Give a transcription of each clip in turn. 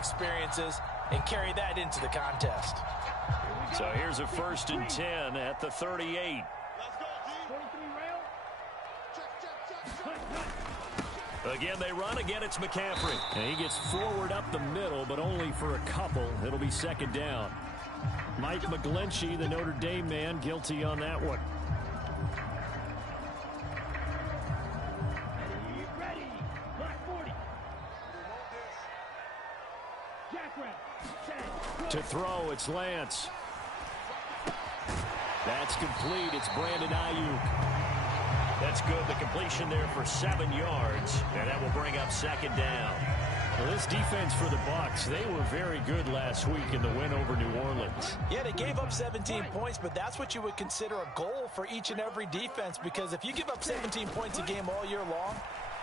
experiences and carry that into the contest. So here's a 1st and 10 at the 38. Again, they run. Again, it's McCaffrey. And he gets forward up the middle, but only for a couple. It'll be 2nd down. Mike McGlinchey, the Notre Dame man, guilty on that one. To throw, it's Lance. That's complete. It's Brandon Ayuk. That's good. The completion there for 7 yards, and that will bring up 2nd down. Well, this defense for the Bucs, they were very good last week in the win over New Orleans. Yeah, they gave up 17 points, but that's what you would consider a goal for each and every defense, because if you give up 17 points a game all year long,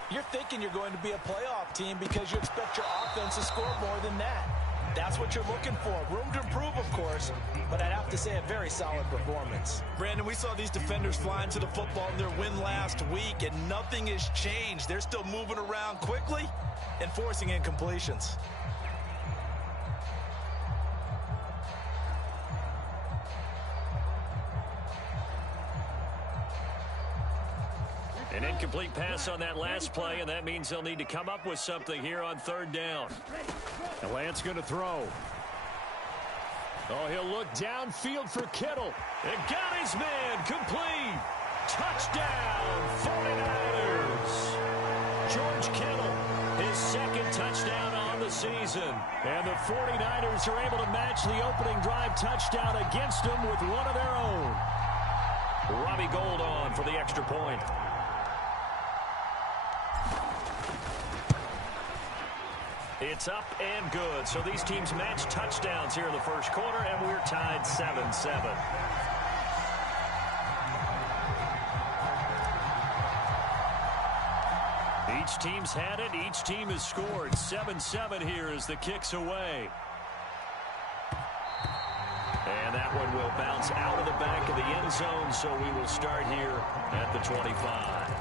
you're thinking you're going to be a playoff team because you expect your offense to score more than that. That's what you're looking for. Room to improve, of course, but I'd have to say a very solid performance. Brandon, we saw these defenders flying to the football in their win last week, and nothing has changed. They're still moving around quickly and forcing incompletions. An incomplete pass on that last play, and that means they'll need to come up with something here on 3rd down. And Lance going to throw. Oh, he'll look downfield for Kittle. And got his man complete. Touchdown, 49ers. George Kittle, his 2nd touchdown on the season. And the 49ers are able to match the opening drive touchdown against them with one of their own. Robbie Gould on for the extra point. It's up and good. So these teams match touchdowns here in the 1st quarter, and we're tied 7-7. Each team's had it. Each team has scored. 7-7 here as the kick's away. And that one will bounce out of the back of the end zone, so we will start here at the 25.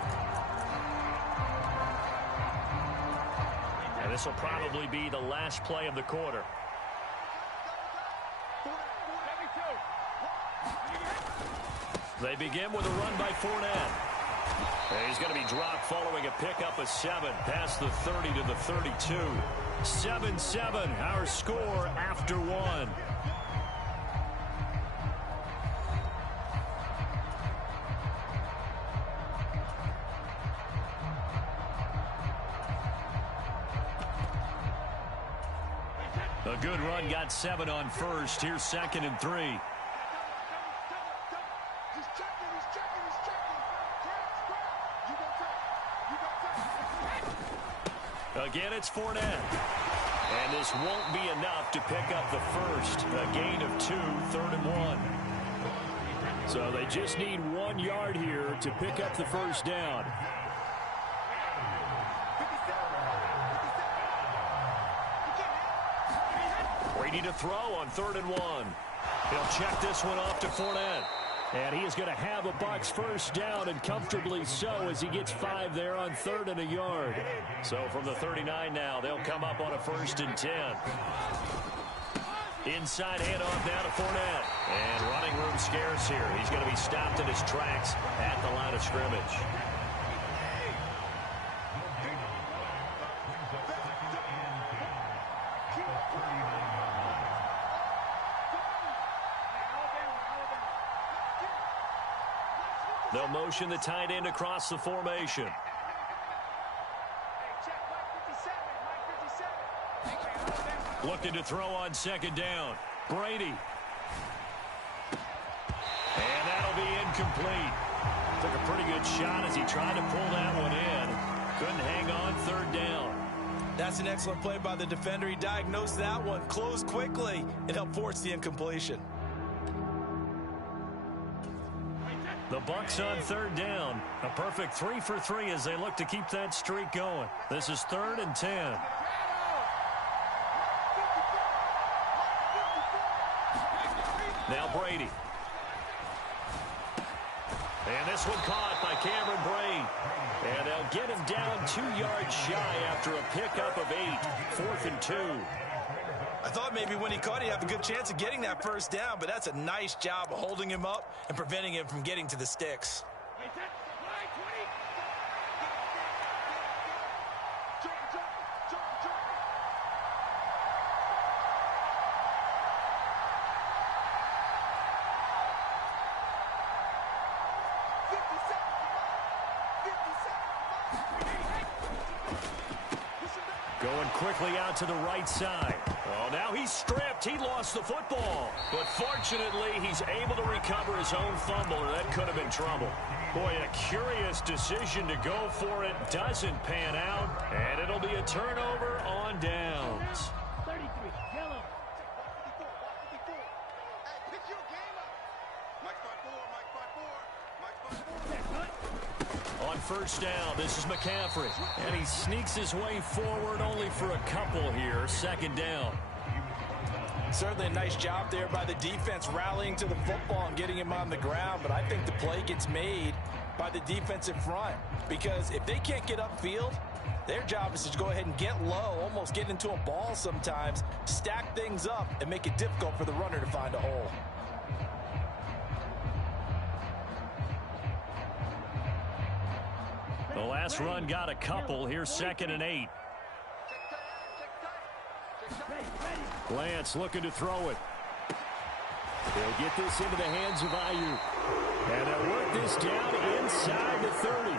And this will probably be the last play of the quarter. They begin with a run by Fournette. And he's going to be dropped following a pickup of 7 past the 30 to the 32. 7-7, our score after 1. A good run, got 7 on 1st. Here's 2nd and 3. Again, it's Fournette. And this won't be enough to pick up the 1st. A gain of 2, 3rd and 1. So they just need 1 yard here to pick up the 1st down. Brady to throw on 3rd and 1. He'll check this one off to Fournette. And he is going to have a Bucs 1st down, and comfortably so, as he gets 5 there on 3rd and a yard. So from the 39 now, they'll come up on a 1st and 10. Inside handoff now to Fournette. And running room scarce here. He's going to be stopped in his tracks at the line of scrimmage. They'll motion the tight end across the formation. Looking to throw on 2nd down. Brady. And that'll be incomplete. Took a pretty good shot as he tried to pull that one in. Couldn't hang on 3rd down. That's an excellent play by the defender. He diagnosed that one, closed quickly, and helped force the incompletion. The Bucs on 3rd down. A perfect 3 for 3 as they look to keep that streak going. This is 3rd and 10. Now Brady. And this one caught by Cameron Brate. And they'll get him down 2 yards shy after a pickup of 8. 4th and 2. I thought maybe when he caught, he'd have a good chance of getting that first down, but that's a nice job of holding him up and preventing him from getting to the sticks. Going quickly out to the right side. Oh, now he's stripped. He lost the football. But fortunately, he's able to recover his own fumble, or that could have been trouble. Boy, a curious decision to go for it. Doesn't pan out, and it'll be a turnover on downs. 33, yellow. On first down, this is McCaffrey. And he sneaks his way forward only for a couple here. Second down. Certainly a nice job there by the defense rallying to the football and getting him on the ground. But I think the play gets made by the defensive front. Because if they can't get upfield, their job is to go ahead and get low, almost get into a ball sometimes, stack things up, and make it difficult for the runner to find a hole. The last run got a couple. Here's 2nd and 8. Lance looking to throw it. They'll get this into the hands of Ayuk. And they'll work this down inside the 30.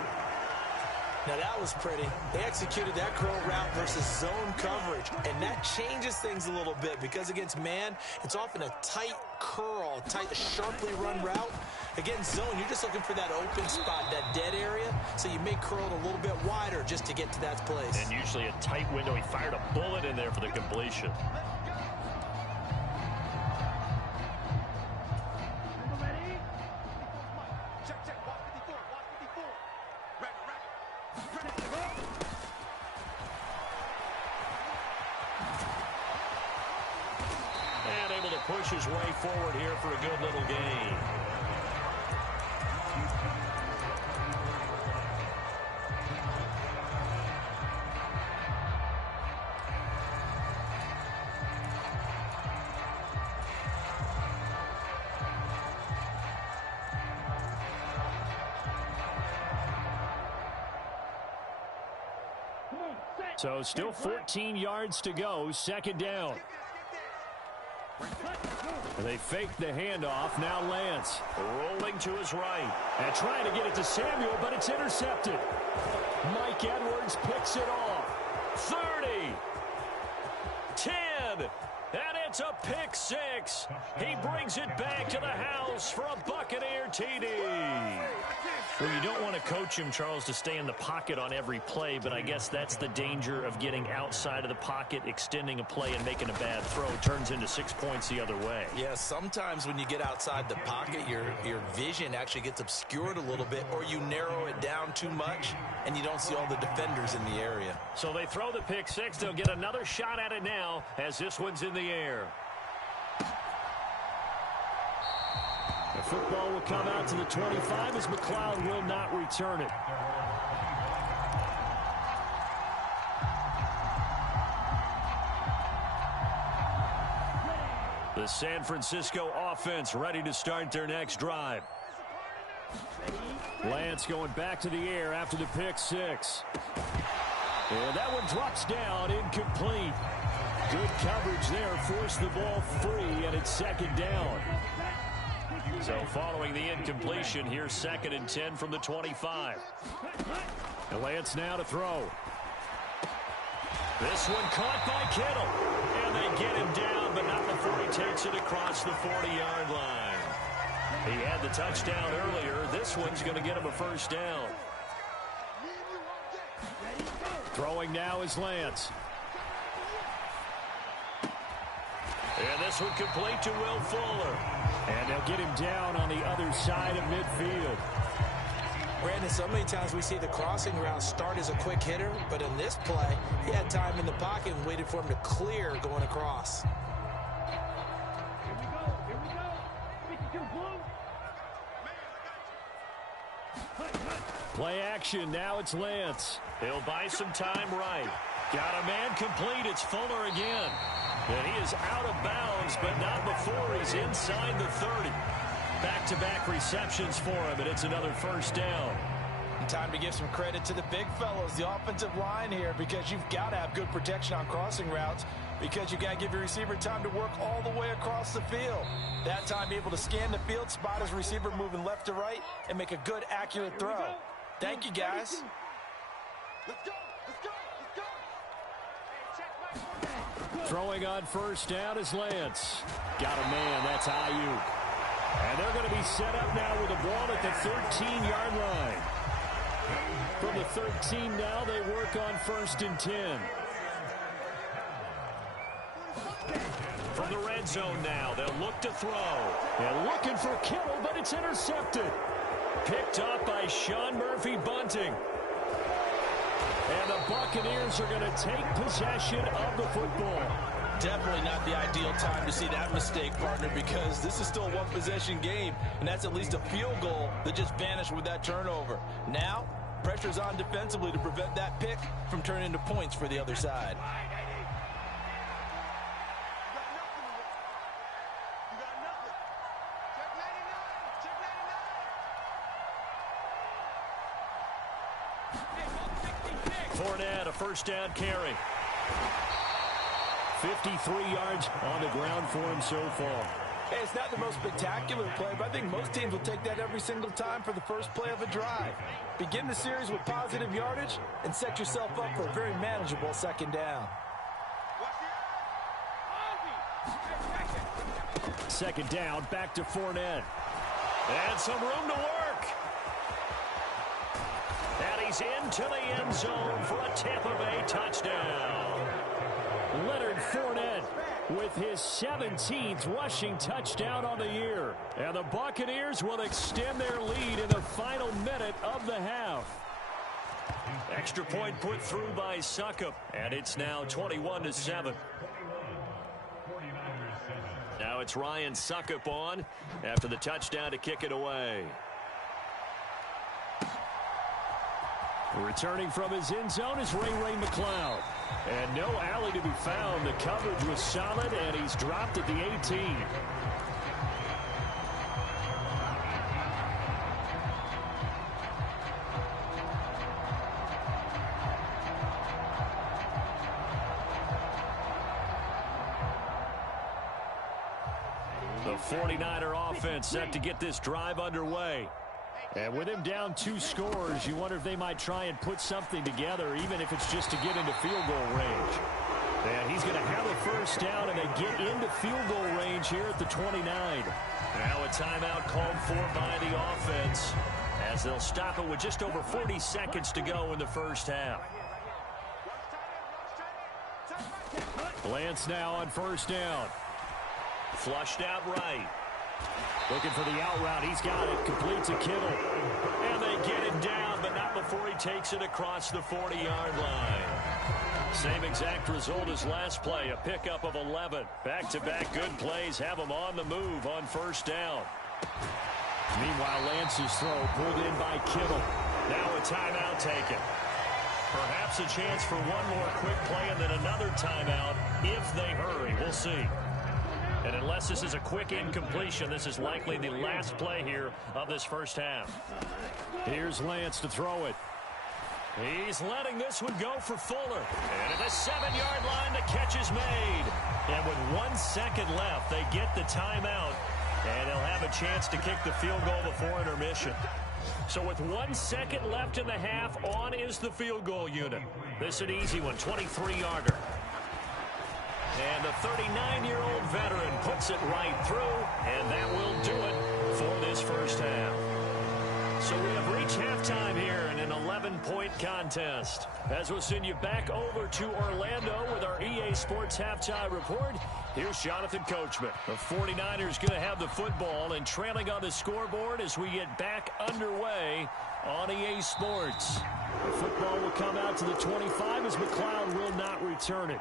Now that was pretty. They executed that curl route versus zone coverage, and that changes things a little bit because against man, it's often a tight curl, tight, sharply run route. Against zone, you're just looking for that open spot, that dead area, so you may curl it a little bit wider just to get to that place. And usually a tight window. He fired a bullet in there for the completion. And able to push his way forward here for a good little gain. So still 14 yards to go, 2nd down. They fake the handoff. Now Lance rolling to his right. And trying to get it to Samuel, but it's intercepted. Mike Edwards picks it off. 30. 10. And it's a pick 6. He brings it back to the house for a Buccaneer TD. Well, you don't want to coach him, Charles, to stay in the pocket on every play, but I guess that's the danger of getting outside of the pocket, extending a play, and making a bad throw. Turns into 6 points the other way. Yeah, sometimes when you get outside the pocket, your vision actually gets obscured a little bit, or you narrow it down too much, and you don't see all the defenders in the area. So they throw the pick 6. They'll get another shot at it now as this one's in the air. The football will come out to the 25 as McLeod will not return it. The San Francisco offense ready to start their next drive. Lance going back to the air after the pick 6. And that one drops down, incomplete. Good coverage there, forced the ball free, and it's 2nd down. So following the incompletion, here's 2nd and 10 from the 25. And Lance now to throw. This one caught by Kittle. And they get him down, but not before he takes it across the 40-yard line. He had the touchdown earlier. This one's going to get him a first down. Throwing now is Lance. And this one complete to Will Fuller. And they'll get him down on the other side of midfield. Brandon, so many times we see the crossing route start as a quick hitter, but in this play, he had time in the pocket and waited for him to clear going across. Here we go. 52 blue. Play action, now it's Lance. He'll buy some time right. Got a man complete, it's Fuller again. And he is out of bounds, but not before he's inside the 30. Back-to-back receptions for him, and it's another first down. Time to give some credit to the big fellows, the offensive line here, because you've got to have good protection on crossing routes, because you got to give your receiver time to work all the way across the field. That time, be able to scan the field, spot his receiver moving left to right, and make a good, accurate throw. Thank you, guys. Let's go. Throwing on first down is Lance. Got a man, that's Ayuk. And they're going to be set up now with the ball at the 13-yard line. From the 13 now, they work on first and 10. From the red zone now, they'll look to throw. And looking for Kittle, but it's intercepted. Picked up by Sean Murphy-Bunting. And the Buccaneers are going to take possession of the football. Definitely not the ideal time to see that mistake, partner, because this is still a one-possession game, and that's at least a field goal that just vanished with that turnover. Now, pressure's on defensively to prevent that pick from turning into points for the other side. Fournette, a first down carry. 53 yards on the ground for him so far. Hey, it's not the most spectacular play, but I think most teams will take that every single time for the first play of a drive. Begin the series with positive yardage and set yourself up for a very manageable second down. Second down, back to Fournette. And some room to work. And he's into the end zone for a Tampa Bay touchdown. Leonard Fournette with his 17th rushing touchdown on the year. And the Buccaneers will extend their lead in the final minute of the half. Extra point put through by Succop, and it's now 21-7. Now it's Ryan Succop on after the touchdown to kick it away. Returning from his end zone is Ray McCloud. And no alley to be found. The coverage was solid, and he's dropped at the 18. The 49er offense set to get this drive underway. And with him down 2 scores, you wonder if they might try and put something together, even if it's just to get into field goal range. And he's going to have a first down, and they get into field goal range here at the 29. Now a timeout called for by the offense, as they'll stop it with just over 40 seconds to go in the first half. Lance now on first down. Flushed out right. Looking for the out route. He's got it. Completes a Kittle. And they get it down, but not before he takes it across the 40-yard line. Same exact result as last play. A pickup of 11. Back-to-back good plays have him on the move on first down. Meanwhile, Lance's throw pulled in by Kittle. Now a timeout taken. Perhaps a chance for one more quick play and then another timeout if they hurry. We'll see. And unless this is a quick incompletion, this is likely the last play here of this first half. Here's Lance to throw it. He's letting this one go for Fuller. And at the 7-yard line, the catch is made. And with 1 second left, they get the timeout. And they'll have a chance to kick the field goal before intermission. So with 1 second left in the half, on is the field goal unit. This is an easy one, 23-yarder. And the 39-year-old veteran puts it right through, and that will do it for this first half. So we have reached halftime here in an 11-point contest. As we'll send you back over to Orlando with our EA Sports Halftime Report, here's Jonathan Coachman. The 49ers going to have the football and trailing on the scoreboard as we get back underway on EA Sports. The football will come out to the 25 as McCloud will not return it.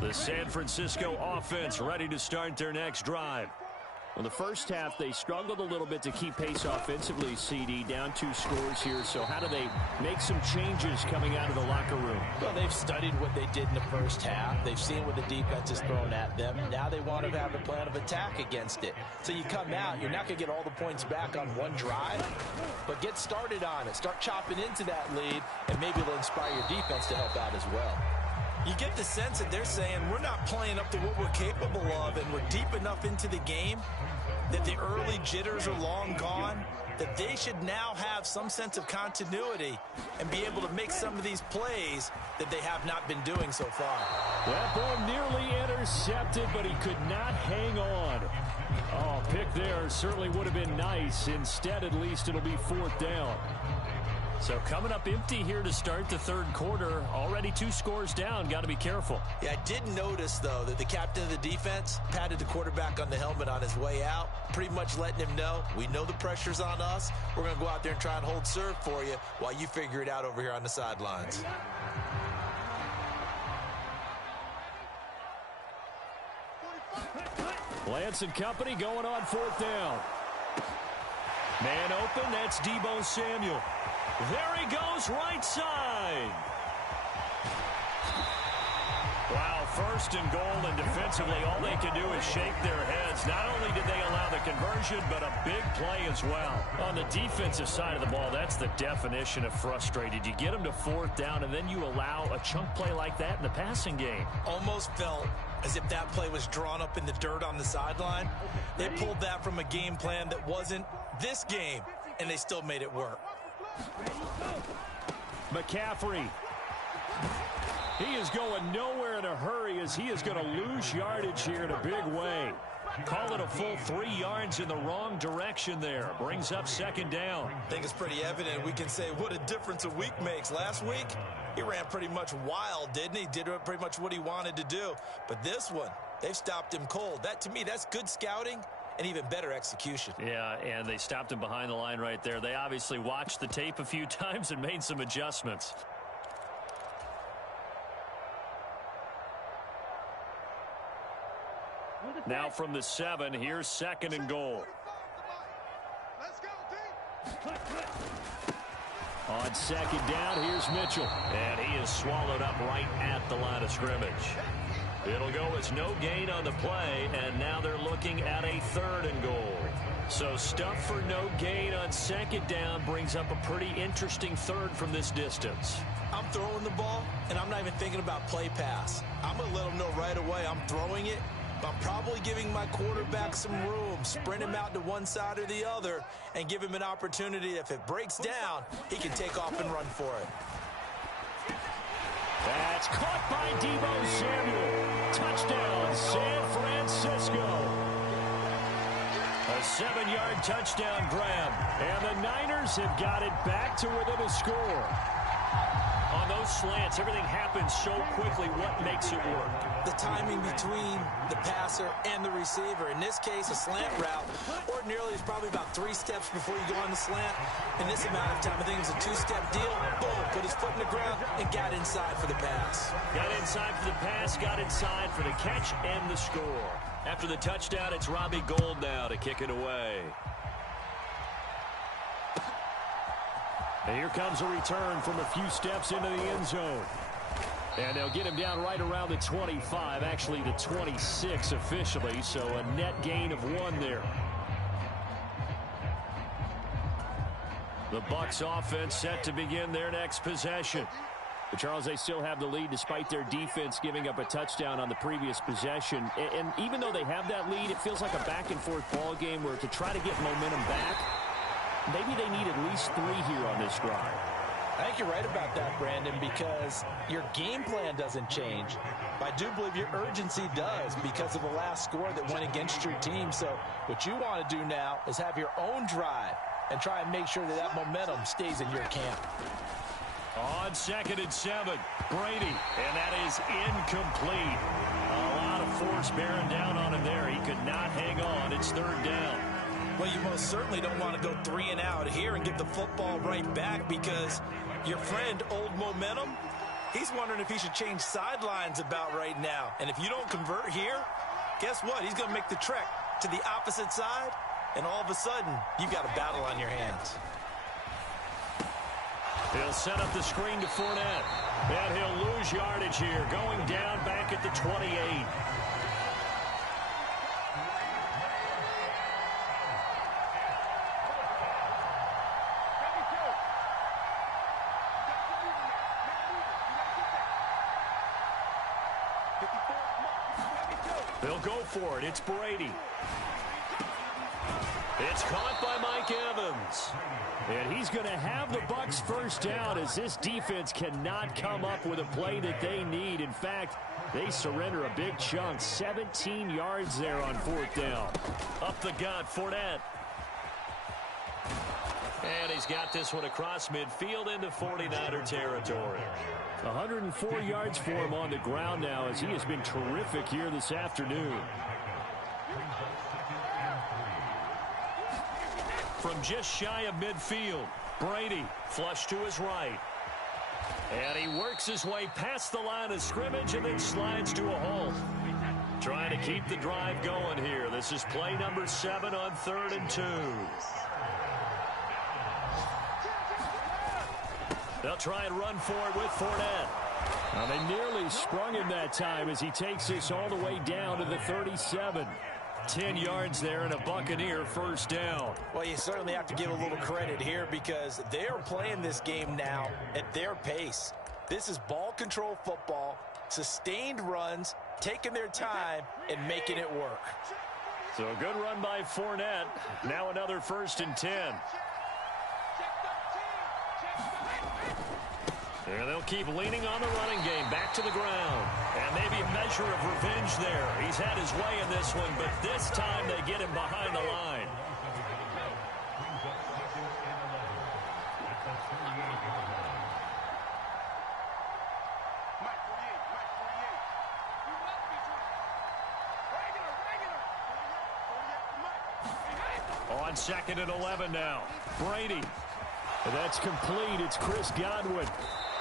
The San Francisco offense ready to start their next drive. Well, the first half, they struggled a little bit to keep pace offensively, CD, down 2 scores here. So how do they make some changes coming out of the locker room? Well, they've studied what they did in the first half. They've seen what the defense has thrown at them. Now they want to have a plan of attack against it. So you come out, you're not going to get all the points back on one drive, but get started on it. Start chopping into that lead, and maybe it'll inspire your defense to help out as well. You get the sense that they're saying we're not playing up to what we're capable of, and we're deep enough into the game that the early jitters are long gone, that they should now have some sense of continuity and be able to make some of these plays that they have not been doing so far. That ball nearly intercepted, but he could not hang on. Oh, pick there certainly would have been nice. Instead, at least it'll be 4th down. So coming up empty here to start the 3rd quarter. Already 2 scores down. Got to be careful. Yeah, I did notice, though, that the captain of the defense patted the quarterback on the helmet on his way out, pretty much letting him know, we know the pressure's on us. We're going to go out there and try and hold serve for you while you figure it out over here on the sidelines. Lance and company going on 4th down. Man open, that's Deebo Samuel. There he goes, right side. Wow, 1st and goal, and defensively all they can do is shake their heads. Not only did they allow the conversion, but a big play as well. On the defensive side of the ball, that's the definition of frustrated. You get them to 4th down, and then you allow a chunk play like that in the passing game. Almost felt as if that play was drawn up in the dirt on the sideline. They pulled that from a game plan that wasn't this game, and they still made it work. McCaffrey. He is going nowhere in a hurry as he is going to lose yardage here in a big way. Call it a full 3 yards in the wrong direction there. Brings up 2nd down. I think it's pretty evident. We can say what a difference a week makes. Last week, he ran pretty much wild, didn't he? Did pretty much what he wanted to do. But this one, they've stopped him cold. That, to me, that's good scouting and even better execution. Yeah, and they stopped him behind the line right there. They obviously watched the tape a few times and made some adjustments. Now from the 7, here's 2nd and goal. Let's go, On 2nd down, here's Mitchell. And he is swallowed up right at the line of scrimmage. It'll go as no gain on the play, and now they're looking at a 3rd and goal. So stuff for no gain on 2nd down brings up a pretty interesting 3rd from this distance. I'm throwing the ball, and I'm not even thinking about play pass. I'm going to let them know right away I'm throwing it. I'm probably giving my quarterback some room, sprint him out to one side or the other, and give him an opportunity. If it breaks down, he can take off and run for it. That's caught by Deebo Samuel. Touchdown, San Francisco. A 7-yard touchdown grab. And the Niners have got it back to within a score. On those slants, everything happens so quickly. What makes it work? The timing between the passer and the receiver. In this case, a slant route ordinarily is probably about 3 steps before you go on the slant. In this amount of time, I think it was a 2-step deal. Boom, put his foot in the ground and got inside for the pass. Got inside for the pass, got inside for the catch and the score. After the touchdown, it's Robbie Gould now to kick it away. And here comes a return from a few steps into the end zone. And they'll get him down right around the 25, actually the 26 officially, so a net gain of 1 there. The Bucs offense set to begin their next possession. But Charles, they still have the lead despite their defense giving up a touchdown on the previous possession. And even though they have that lead, it feels like a back-and-forth ball game where to try to get momentum back, maybe they need at least 3 here on this drive. I think you're right about that, Brandon, because your game plan doesn't change. But I do believe your urgency does because of the last score that went against your team. So what you want to do now is have your own drive and try and make sure that that momentum stays in your camp. On 2nd and 7, Brady, and that is incomplete. A lot of force bearing down on him there. He could not hang on. It's 3rd down. Well, you most certainly don't want to go 3 and out here and get the football right back because your friend, Old Momentum, he's wondering if he should change sidelines about right now. And if you don't convert here, guess what? He's going to make the trek to the opposite side, and all of a sudden, you've got a battle on your hands. He'll set up the screen to Fournette. And he'll lose yardage here, going down back at the 28. They'll go for it. It's Brady. It's caught by Mike Evans. And he's going to have the Bucs first down as this defense cannot come up with a play that they need. In fact, they surrender a big chunk. 17 yards there on 4th down. Up the gut, Fournette. And he's got this one across midfield into 49er territory. 104 yards for him on the ground now as he has been terrific here this afternoon. From just shy of midfield, Brady flush to his right. And he works his way past the line of scrimmage and then slides to a halt. Trying to keep the drive going here. This is play number 7 on 3rd and 2. They'll try and run for it with Fournette. Now they nearly sprung him that time as he takes this all the way down to the 37. 10 yards there and a Buccaneer first down. Well, you certainly have to give a little credit here because they're playing this game now at their pace. This is ball control football, sustained runs, taking their time and making it work. So a good run by Fournette. Now another 1st and 10. There they'll keep leaning on the running game back to the ground. And maybe a measure of revenge there. He's had his way in this one, but this time they get him behind the line. On 2nd and 11 now. Brady. That's complete. It's Chris Godwin.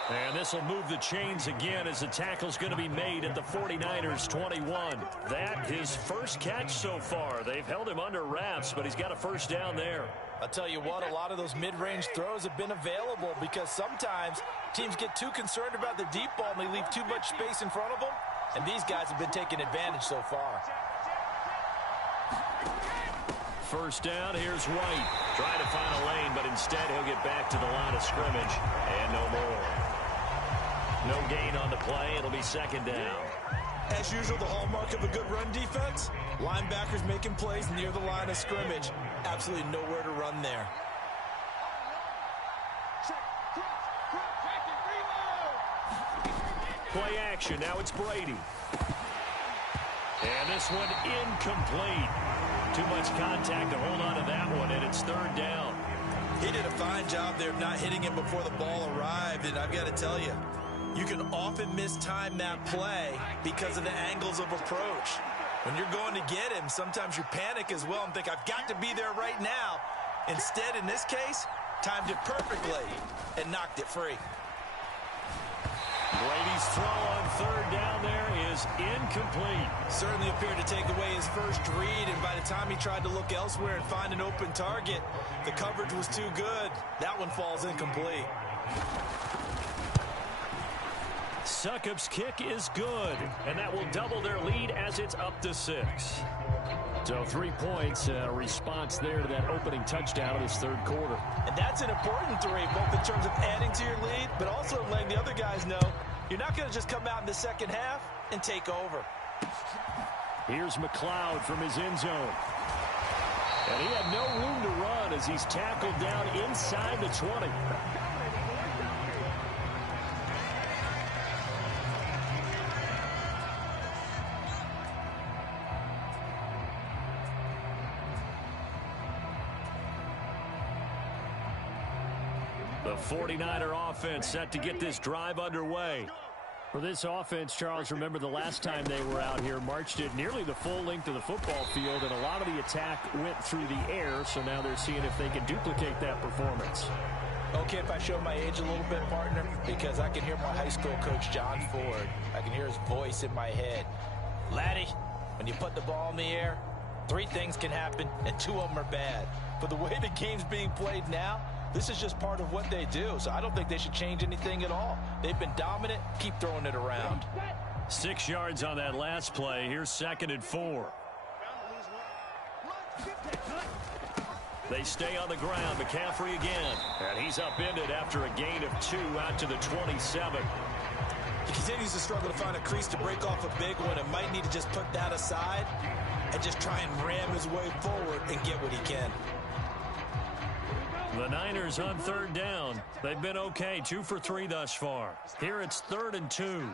And this will move the chains again as the tackle's going to be made at the 49ers 21. That his first catch so far. They've held him under wraps, but he's got a first down there. I'll tell you what, a lot of those mid-range throws have been available because sometimes teams get too concerned about the deep ball and they leave too much space in front of them. And these guys have been taking advantage so far. First down, here's White. Trying to find a lane, but instead he'll get back to the line of scrimmage. And no more. No gain on the play. It'll be 2nd down. As usual, the hallmark of a good run defense, linebackers making plays near the line of scrimmage. Absolutely nowhere to run there. Play action. Now it's Brady. And this one incomplete. Too much contact to hold on to that one, and it's 3rd down. He did a fine job there of not hitting him before the ball arrived, and I've got to tell you, you can often mistime that play because of the angles of approach. When you're going to get him, sometimes you panic as well and think, I've got to be there right now. Instead, in this case, timed it perfectly and knocked it free. Brady's throw on 3rd down there is incomplete. Certainly appeared to take away his first read, and by the time he tried to look elsewhere and find an open target, the coverage was too good. That one falls incomplete. Succop's kick is good, and that will double their lead as it's up to 6. So 3 points, response there to that opening touchdown of this 3rd quarter. And that's an important 3, both in terms of adding to your lead, but also letting the other guys know you're not going to just come out in the second half and take over. Here's McLeod from his end zone. And he had no room to run as he's tackled down inside the 20. The 49er offense set to get this drive underway. For this offense, Charles, remember the last time they were out here, marched it nearly the full length of the football field, and a lot of the attack went through the air, so now they're seeing if they can duplicate that performance. Okay, if I show my age a little bit, partner, because I can hear my high school coach, John Ford. I can hear his voice in my head. Laddie, when you put the ball in the air, Three things can happen, and two of them are bad. But the way the game's being played now, this is just part of what they do. So I don't think they should change anything at all. They've been dominant. Keep throwing it around. 6 yards on that last play. Here's 2nd and 4. They stay on the ground. McCaffrey again. And he's upended after a gain of 2 out to the 27. He continues to struggle to find a crease to break off a big one and might need to just put that aside and just try and ram his way forward and get what he can. The Niners on 3rd down. They've been okay, 2 for 3 thus far. Here it's 3rd and 2.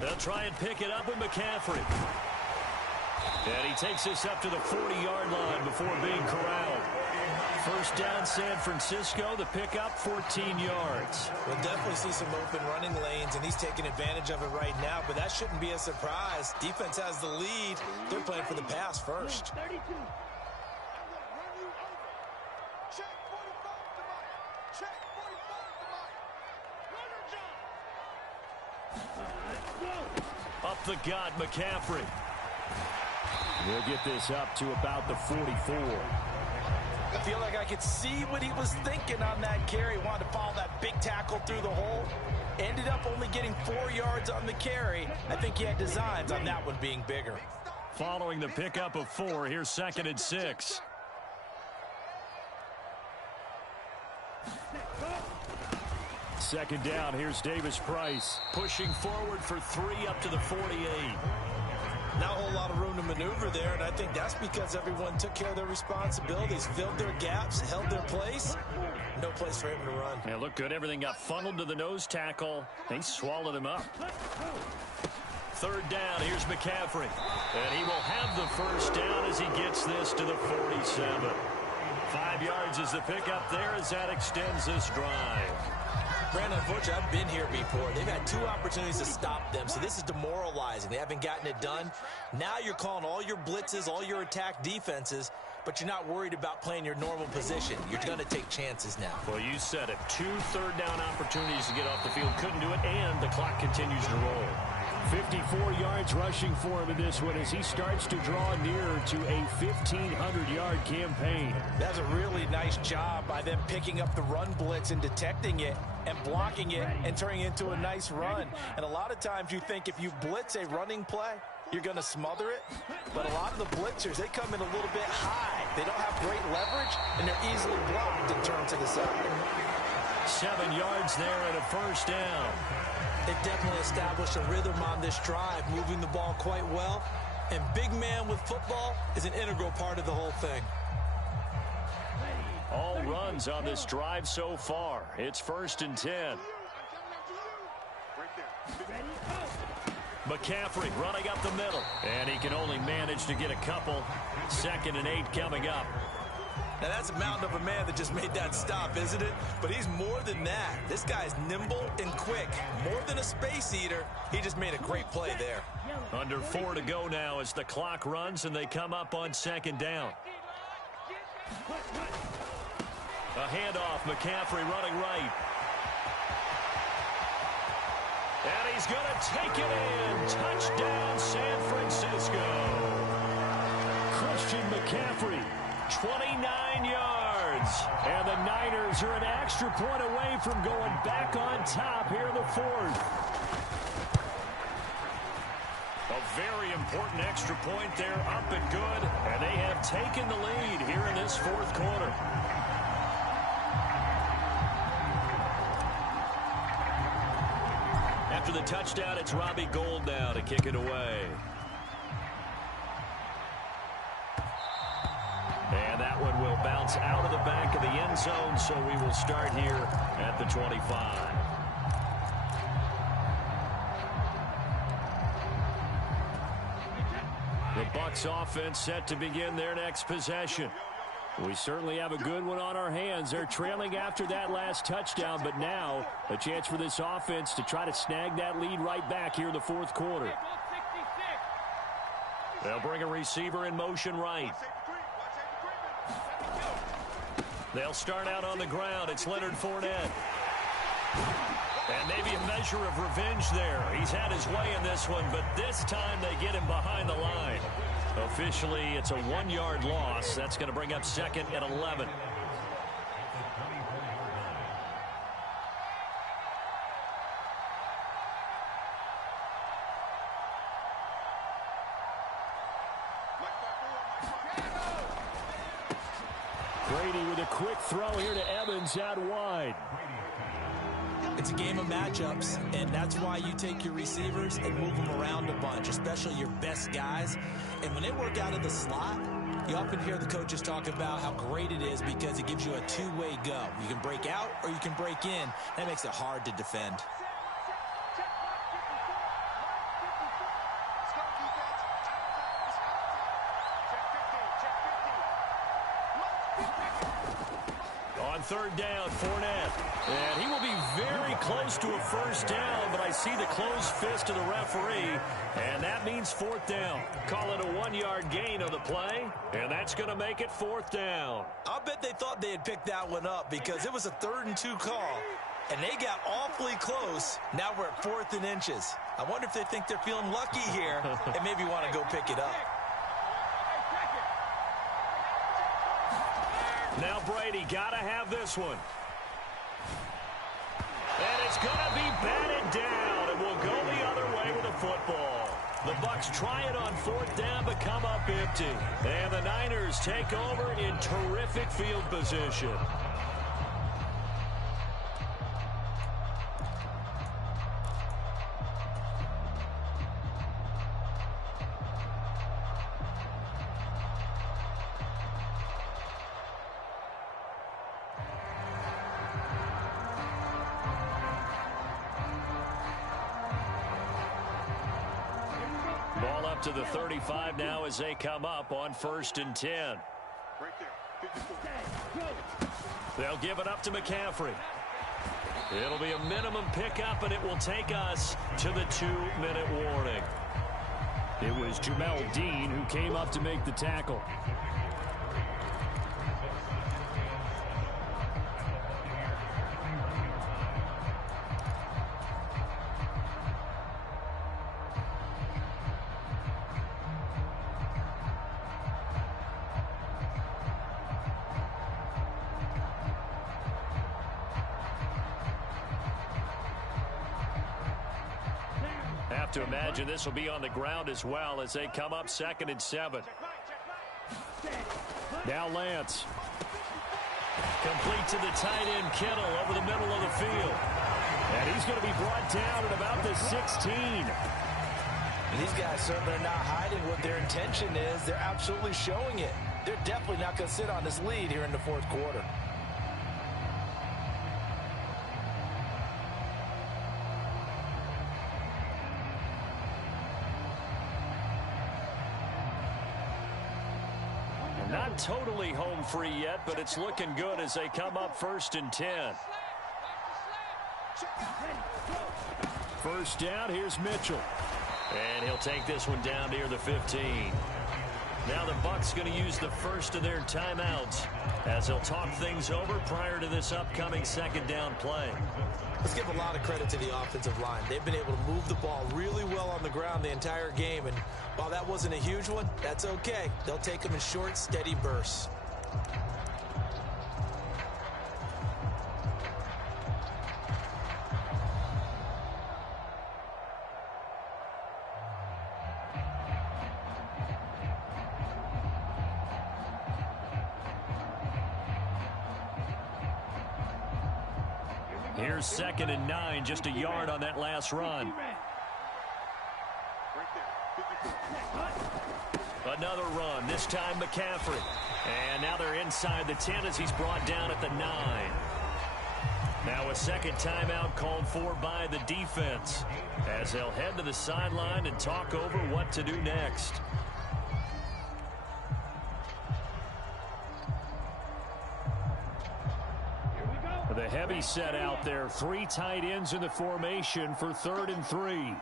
They'll try and pick it up with McCaffrey. And he takes this up to the 40-yard line before being corralled. First down, San Francisco. The pickup, 14 yards. We'll definitely see some open running lanes, and he's taking advantage of it right now, but that shouldn't be a surprise. Defense has the lead. They're playing for the pass first. 32. Check 45 to Mike. Check 45 to Mike. Runner John. Up the gut, McCaffrey. We'll get this up to about the 44. I feel like I could see what he was thinking on that carry. Wanted to follow that big tackle through the hole. Ended up only getting 4 yards on the carry. I think he had designs on that one being bigger. Following the pickup of 4, here's 2nd and 6. Second down, here's Davis Price. Pushing forward for 3 up to the 48. Not a whole lot of room to maneuver there, and I think that's because everyone took care of their responsibilities, filled their gaps, held their place. No place for him to run. Yeah, looked good. Everything got funneled to the nose tackle. They swallowed him up. 3rd down, here's McCaffrey. And he will have the first down as he gets this to the 47. 5 yards is the pickup there as that extends this drive. Brandon, unfortunately, I've been here before. They've had 2 opportunities to stop them, so this is demoralizing. They haven't gotten it done. Now you're calling all your blitzes, all your attack defenses, but you're not worried about playing your normal position. You're going to take chances now. Well, you said it. 2 third-down opportunities to get off the field. Couldn't do it, and the clock continues to roll. 54 yards rushing for him in this one as he starts to draw nearer to a 1,500-yard campaign. That's a really nice job by them picking up the run blitz and detecting it and blocking it and turning it into a nice run. And a lot of times you think if you blitz a running play, you're going to smother it. But a lot of the blitzers, they come in a little bit high. They don't have great leverage, and they're easily blocked and turned to the side. 7 yards there and a first down. They've definitely established a rhythm on this drive, moving the ball quite well. And big man with football is an integral part of the whole thing. All runs on this drive so far. It's 1st and 10. McCaffrey running up the middle. And he can only manage to get a couple. 2nd and 8 coming up. Now, that's a mountain of a man that just made that stop, isn't it? But he's more than that. This guy's nimble and quick. More than a space eater. He just made a great play there. Under 4 to go now as the clock runs and they come up on 2nd down. A handoff. McCaffrey running right. And he's going to take it in. Touchdown, San Francisco. Christian McCaffrey. 29 yards. And the Niners are an extra point away from going back on top here in the 4th. A very important extra point there, up and good. And they have taken the lead here in this 4th quarter. After the touchdown, it's Robbie Gould now to kick it away. And that one will bounce out of the back of the end zone, so we will start here at the 25. The Bucs offense set to begin their next possession. We certainly have a good one on our hands. They're trailing after that last touchdown, but now a chance for this offense to try to snag that lead right back here in the 4th quarter. They'll bring a receiver in motion right. They'll start out on the ground. It's Leonard Fournette. And maybe a measure of revenge there. He's had his way in this one, but this time they get him behind the line. Officially, it's a 1-yard loss. That's going to bring up 2nd and 11. Brady with a quick throw here to Evans out wide. It's a game of matchups, and that's why you take your receivers and move them around a bunch, especially your best guys. And when they work out of the slot, you often hear the coaches talk about how great it is because it gives you a two-way go. You can break out or you can break in. That makes it hard to defend. On 3rd down, Fournette. And he will be very close to a first down, but I see the closed fist of the referee, and that means 4th down. Call it a 1-yard gain on the play, and that's going to make it 4th down. I'll bet they thought they had picked that one up because it was a 3rd and 2 call, and they got awfully close. Now we're at 4th and inches. I wonder if they think they're feeling lucky here and maybe want to go pick it up. Now Brady got to have this one. And it's going to be batted down, and we'll go the other way with the football. The Bucs try it on 4th down, but come up empty. And the Niners take over in terrific field position. Ball up to the 35 now as they come up on 1st and 10. Right there. 54. They'll give it up to McCaffrey. It'll be a minimum pickup, and it will take us to the 2-minute warning. It was Jamel Dean who came up to make the tackle. Have to imagine this will be on the ground as well as they come up 2nd and 7. Now Lance. Complete to the tight end Kittle over the middle of the field. And he's going to be brought down at about the 16. And these guys certainly are not hiding what their intention is. They're absolutely showing it. They're definitely not going to sit on this lead here in the 4th quarter. Not totally home free yet, but it's looking good as they come up 1st and 10. 1st down, here's Mitchell. And he'll take this one down near the 15. Now the Bucs going to use the first of their timeouts as they'll talk things over prior to this upcoming 2nd down play. Let's give a lot of credit to the offensive line. They've been able to move the ball really well on the ground the entire game, and while that wasn't a huge one, that's okay. They'll take them in short, steady bursts. Here's 2nd and 9, just a yard on that last run. Another run, this time McCaffrey. And now they're inside the 10 as he's brought down at the 9. Now a 2nd timeout called for by the defense as they'll head to the sideline and talk over what to do next. The heavy set out there. 3 tight ends in the formation for 3rd and 3.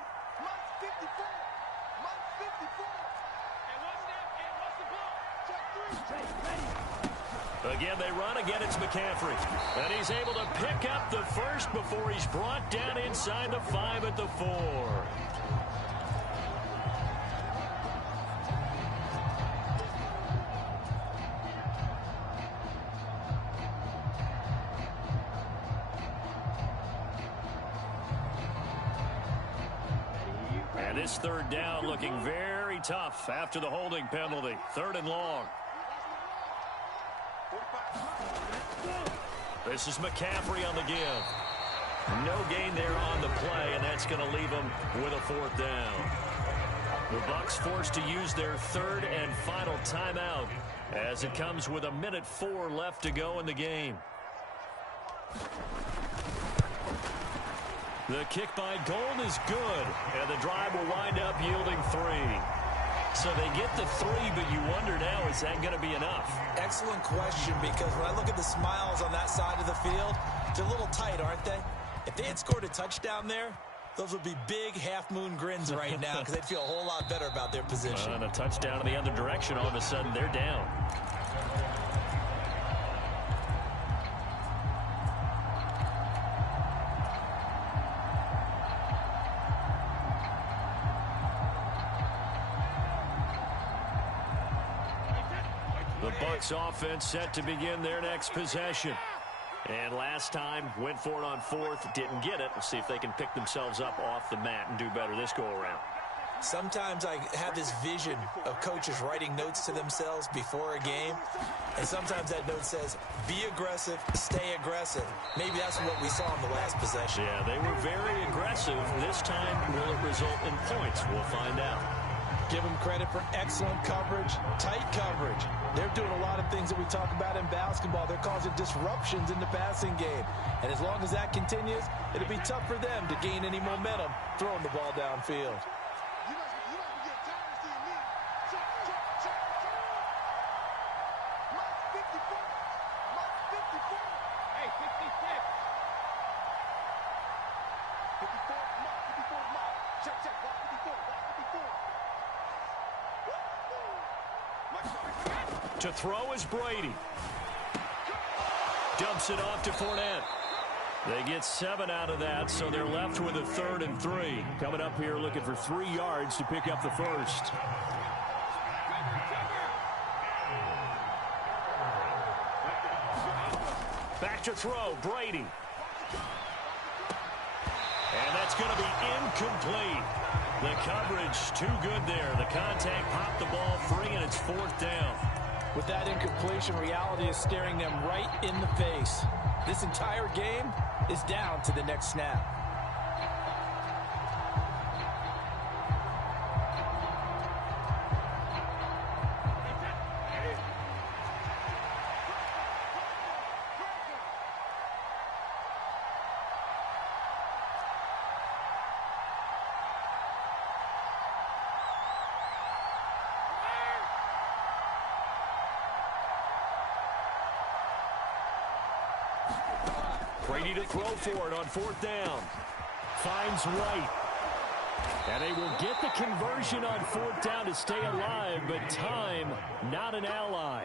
Again, they run. Again, it's McCaffrey. And he's able to pick up the first before he's brought down inside the 5 at the 4. And this third down looking very tough after the holding penalty. 3rd and long. This is McCaffrey on the give. No gain there on the play, and that's going to leave him with a 4th down. The Bucs forced to use their 3rd and final timeout as it comes with 1:04 left to go in the game. The kick by Gold is good, and the drive will wind up yielding 3. So they get the 3, but you wonder now, is that going to be enough? Excellent question, because when I look at the smiles on that side of the field, they're a little tight, aren't they? If they had scored a touchdown there, those would be big half-moon grins right now because they'd feel a whole lot better about their position. And a touchdown in the other direction, all of a sudden they're down. The Bucs offense set to begin their next possession. And last time, went for it on 4th, didn't get it. We'll see if they can pick themselves up off the mat and do better this go-around. Sometimes I have this vision of coaches writing notes to themselves before a game, and sometimes that note says, be aggressive, stay aggressive. Maybe that's what we saw in the last possession. Yeah, they were very aggressive. This time, will it result in points? We'll find out. Give them credit for excellent coverage, tight coverage. They're doing a lot of things that we talk about in basketball. They're causing disruptions in the passing game. And as long as that continues, it'll be tough for them to gain any momentum throwing the ball downfield. You guys will get tired of seeing me. Check. Mike 54. Mike 54. Hey, 56. 54, Mike. 54, Mike. Check. Watch 54. To throw is Brady. Dumps it off to Fournette. They get 7 out of that, so they're left with a 3rd and 3. Coming up here looking for 3 yards to pick up the first. Back to throw, Brady. And that's going to be incomplete. The coverage too good there. The contact popped the ball free, and it's 4th down. With that incompletion, reality is staring them right in the face. This entire game is down to the next snap. Brady to throw for it on 4th down. Finds White. And they will get the conversion on 4th down to stay alive, but time, not an ally.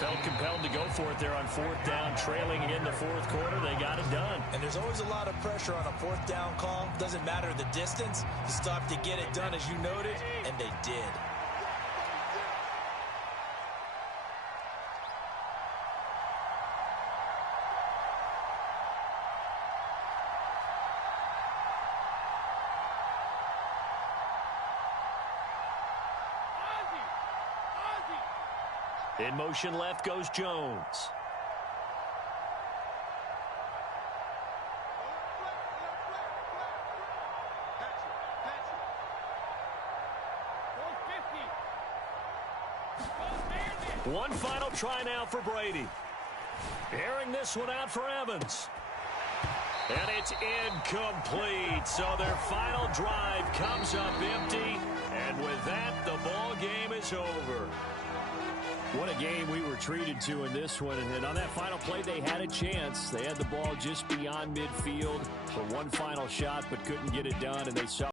Felt compelled to go for it there on 4th down, trailing in the 4th quarter. They got it done. And there's always a lot of pressure on a 4th down call. Doesn't matter the distance. You stop to get it done, as you noted, and they did. In motion left goes Jones. One final try now for Brady. Airing this one out for Evans. And it's incomplete. So their final drive comes up empty. And with that, the ball game is over. What a game we were treated to in this one. And on that final play, they had a chance. They had the ball just beyond midfield for one final shot, but couldn't get it done, and they saw